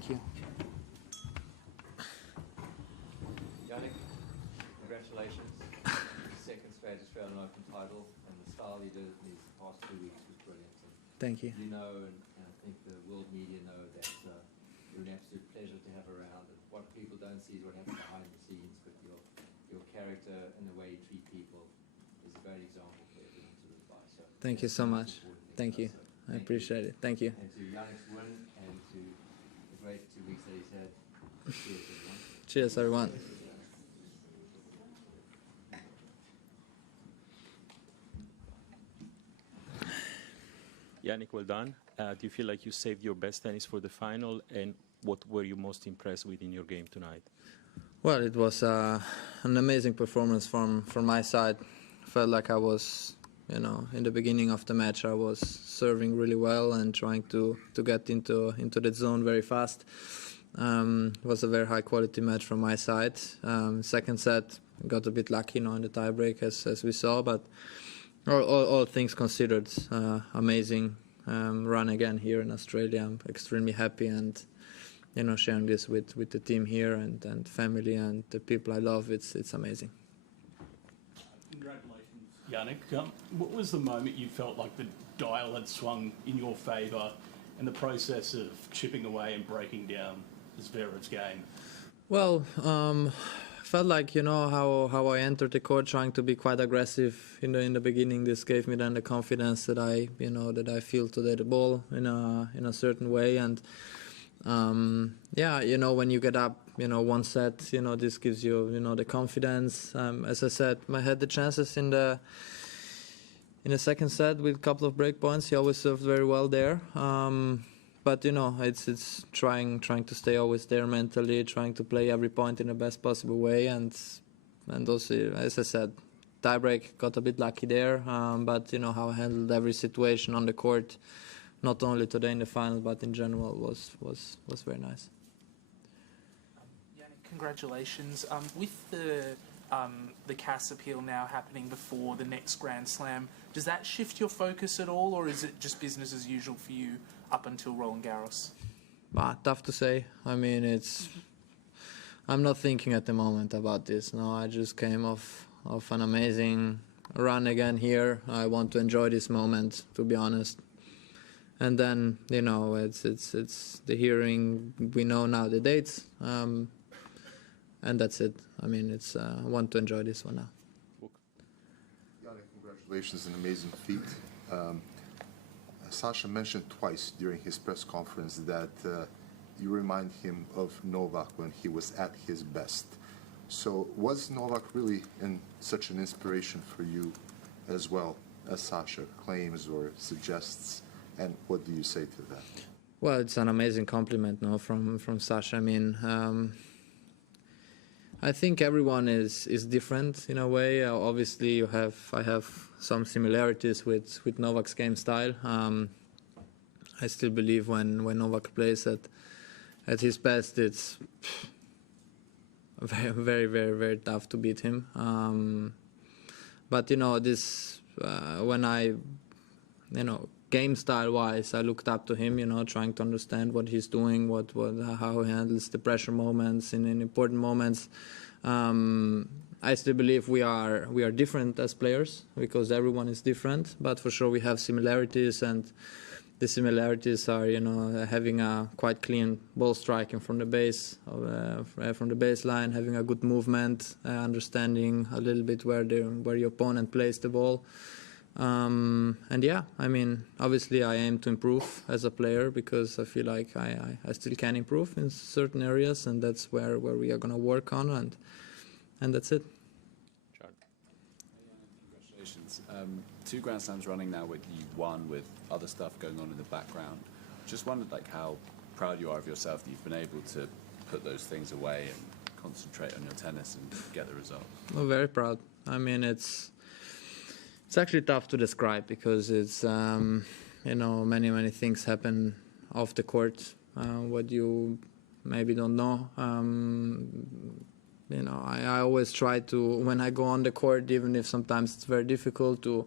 Thank you. Jannik, congratulations. Second straight Australian Open title, and the style you did in these past 2 weeks was brilliant. And Thank you. you know, and I think the world media know that you're an absolute pleasure to have around. And what people don't see is what happens behind the scenes, but your character and the way you treat people is a great example for everyone to live by. So thank you so much. Thank you. I appreciate it. Thank you. And to Jannik's win and to the great 2 weeks that he's had. Cheers, everyone. Cheers, everyone. Jannik, well done. Do you feel like you saved your best tennis for the final, and what were you most impressed with in your game tonight? Well, it was an amazing performance from my side. Felt like I was, in the beginning of the match, I was serving really well and trying to get into the zone very fast. It was a very high quality match from my side. Second set, got a bit lucky, in the tiebreak as we saw, but all things considered, amazing run again here in Australia. I'm extremely happy, and sharing this with the team here and family and the people I love. It's amazing. Congratulations, Jannik. What was the moment you felt like the dial had swung in your favour in the process of chipping away and breaking down Zverev's game? Well, felt like how I entered the court, trying to be quite aggressive in the beginning. This gave me then the confidence that I feel today the ball in a certain way, and when you get up, one set, this gives you the confidence. As I said, I had the chances in the second set with a couple of break points. He always served very well there. But it's trying to stay always there mentally, trying to play every point in the best possible way, and also, as I said, tiebreak, got a bit lucky there. But how I handled every situation on the court, not only today in the final, but in general, was very nice. Jannik, congratulations. With the CAS appeal now happening before the next Grand Slam, does that shift your focus at all, or is it just business as usual for you up until Roland Garros? Tough to say. I mean, I'm not thinking at the moment about this. No, I just came off an amazing run again here. I want to enjoy this moment, to be honest. And then, it's the hearing. We know now the dates, and that's it. I mean, I want to enjoy this one now. Jannik, congratulations, an amazing feat. Sasha mentioned twice during his press conference that you remind him of Novak when he was at his best. So was Novak really such an inspiration for you as well, as Sasha claims or suggests? And what do you say to that? Well, it's an amazing compliment, from Sasha. I mean, I think everyone is different in a way. Obviously, I have some similarities with Novak's game style. I still believe when Novak plays at his best, it's very, very, very, very tough to beat him. But this when I, game style wise, I looked up to him. Trying to understand what he's doing, how he handles the pressure moments in important moments. I still believe we are different as players because everyone is different. But for sure we have similarities, and the similarities are having a quite clean ball striking from the base, from the baseline, having a good movement, understanding a little bit where your opponent plays the ball. And yeah, I mean, obviously I aim to improve as a player because I feel like I still can improve in certain areas, and that's where we are going to work on, and that's it. Congratulations. 2 Grand Slams running now with you won with other stuff going on in the background. Just wondered how proud you are of yourself that you've been able to put those things away and concentrate on your tennis and get the result. I'm very proud. I mean, it's actually tough to describe because it's many things happen off the court what you maybe don't know. I always try to, when I go on the court, even if sometimes it's very difficult to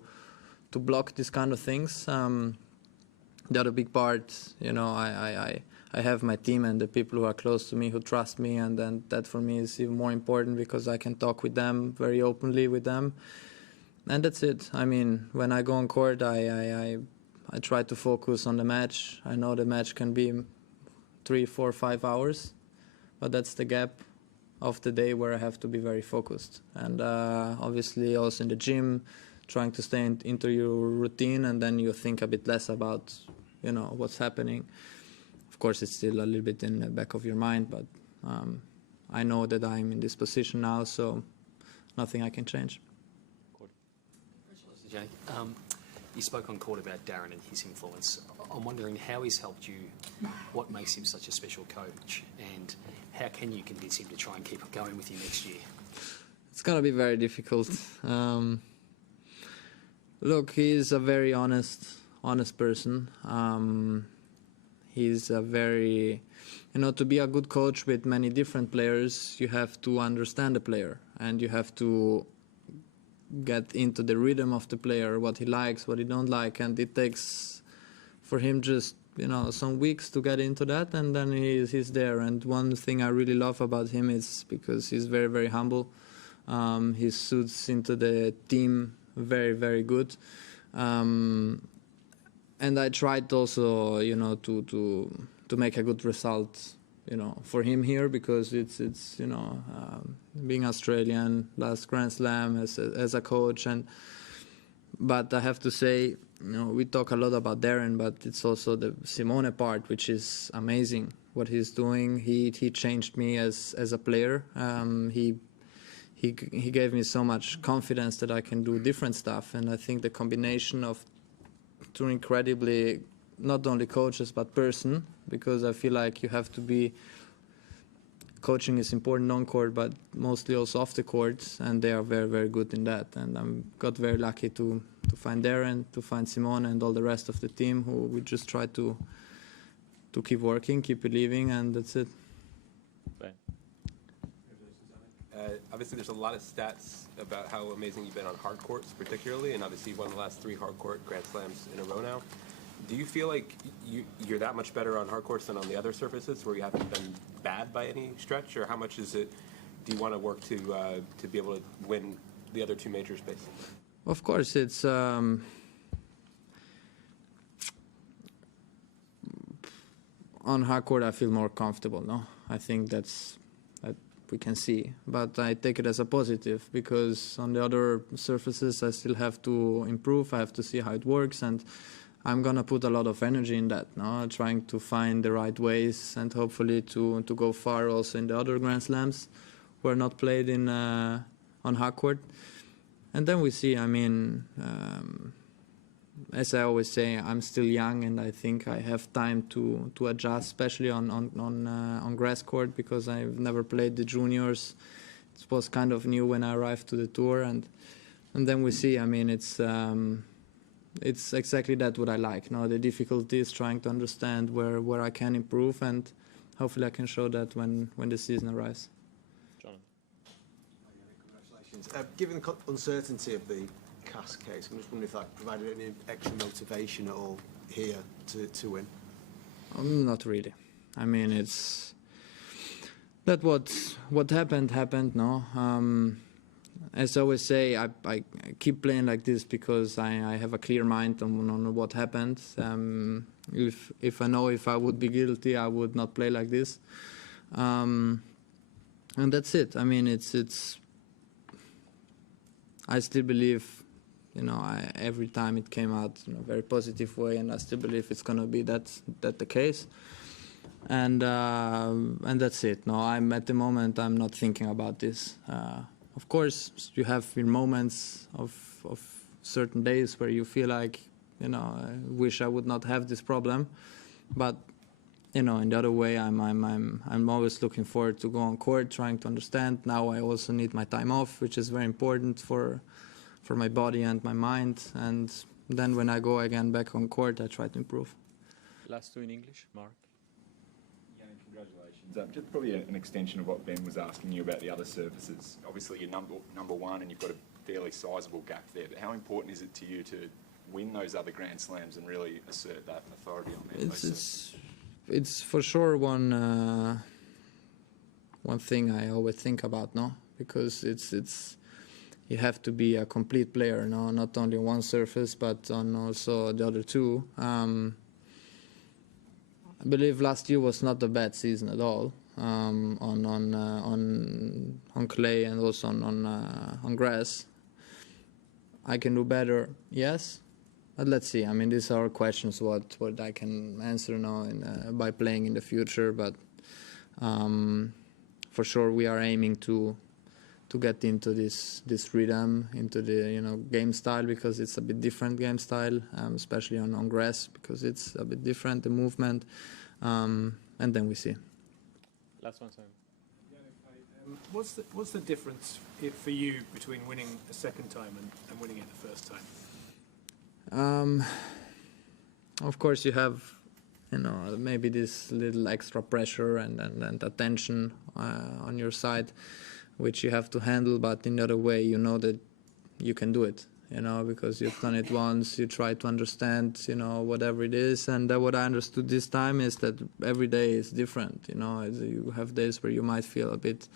block these kind of things. The other big part, I I have my team and the people who are close to me, who trust me, and then that for me is even more important because I can talk with them very openly with them. And that's it. I mean, when I go on court, I try to focus on the match. I know the match can be 3, 4, 5 hours, but that's the gap of the day where I have to be very focused. And obviously also in the gym, trying to stay into your routine, and then you think a bit less about, what's happening. Of course, it's still a little bit in the back of your mind, but I know that I'm in this position now, so nothing I can change. Congratulations, Jannik. You spoke on court about Darren and his influence. I'm wondering how he's helped you, what makes him such a special coach, and how can you convince him to try and keep it going with you next year? It's going to be very difficult. Look, he's a very honest person. He's a very, to be a good coach with many different players, you have to understand the player, and you have to get into the rhythm of the player, what he likes, what he don't like, and it takes for him just some weeks to get into that, and then he's there. And one thing I really love about him is because he's very, very humble. He suits into the team very, very good. And I tried also, to make a good result, for him here, because it's being Australian, last Grand Slam as a coach, but I have to say, we talk a lot about Darren, but it's also the Simone part, which is amazing what he's doing. He changed me as a player. He gave me so much confidence that I can do different stuff, and I think the combination of two incredibly, not only coaches but person, because I feel like you have to be, coaching is important on court but mostly also off the court, and they are very, very good in that. And I got very lucky to find Darren, to find Simone and all the rest of the team, who we just try to keep working, keep believing, and that's it. Obviously, there's a lot of stats about how amazing you've been on hard courts, particularly, and obviously you've won the last 3 hard court Grand Slams in a row now. Do you feel like you're that much better on hard courts than on the other surfaces, where you haven't been bad by any stretch, or how much is it? Do you want to work to be able to win the other 2 majors, basically? Of course, it's on hard court I feel more comfortable. No, I think that we can see, but I take it as a positive, because on the other surfaces I still have to improve. I have to see how it works, and I'm gonna put a lot of energy in that, trying to find the right ways, and hopefully to go far also in the other Grand Slams who are not played in on hard court. And then we see. I mean, as I always say, I'm still young, and I think I have time to adjust, especially on grass court, because I've never played the juniors. It was kind of new when I arrived to the tour, and then we see. I mean, it's exactly that what I like. The difficulty is trying to understand where I can improve, and hopefully I can show that when the season arrives. John. Congratulations. Given the uncertainty of the CAS case, I'm just wondering if that provided any extra motivation at all here to win? Not really. I mean, it's that what happened. No. As I always say, I keep playing like this because I have a clear mind on what happened. If I know if I would be guilty, I would not play like this. And that's it. I mean, it's. I still believe, every time it came out in a very positive way, and I still believe it's gonna be that the case. And that's it. No, at the moment I'm not thinking about this. Of course, you have your moments of certain days where you feel like, I wish I would not have this problem. But, in the other way, I'm always looking forward to go on court, trying to understand. Now I also need my time off, which is very important for my body and my mind. And then when I go again back on court, I try to improve. Last 2 in English, Mark. Congratulations. Just probably an extension of what Ben was asking you about the other surfaces. Obviously, you're number 1, and you've got a fairly sizable gap there. But how important is it to you to win those other Grand Slams and really assert that authority on them? it's for sure one thing I always think about, no, because it's you have to be a complete player, no, not only on one surface but on also the other two. I believe last year was not a bad season at all, on clay and also on grass. I can do better, yes, but let's see. I mean, these are questions what I can answer now by playing in the future. But for sure, we are aiming to get into this rhythm, into the game style, because it's a bit different game style, especially on grass, because it's a bit different, the movement, and then we see. Last one, Simon. What's the difference for you between winning a second time and winning it the first time? Of course, you have maybe this little extra pressure and attention on your side, which you have to handle, but in the other way, you know that you can do it, because you've done it once, you try to understand, whatever it is. And what I understood this time is that every day is different, you have days where you might feel a bit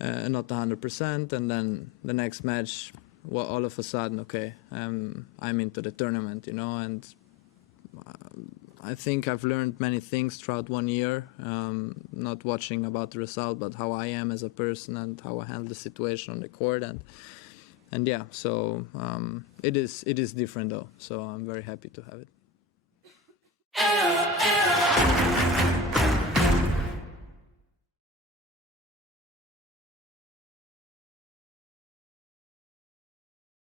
not 100%, and then the next match, well, all of a sudden, okay, I'm into the tournament, and I think I've learned many things throughout 1 year, not watching about the result, but how I am as a person and how I handle the situation on the court, and yeah, so it is different though. So I'm very happy to have it.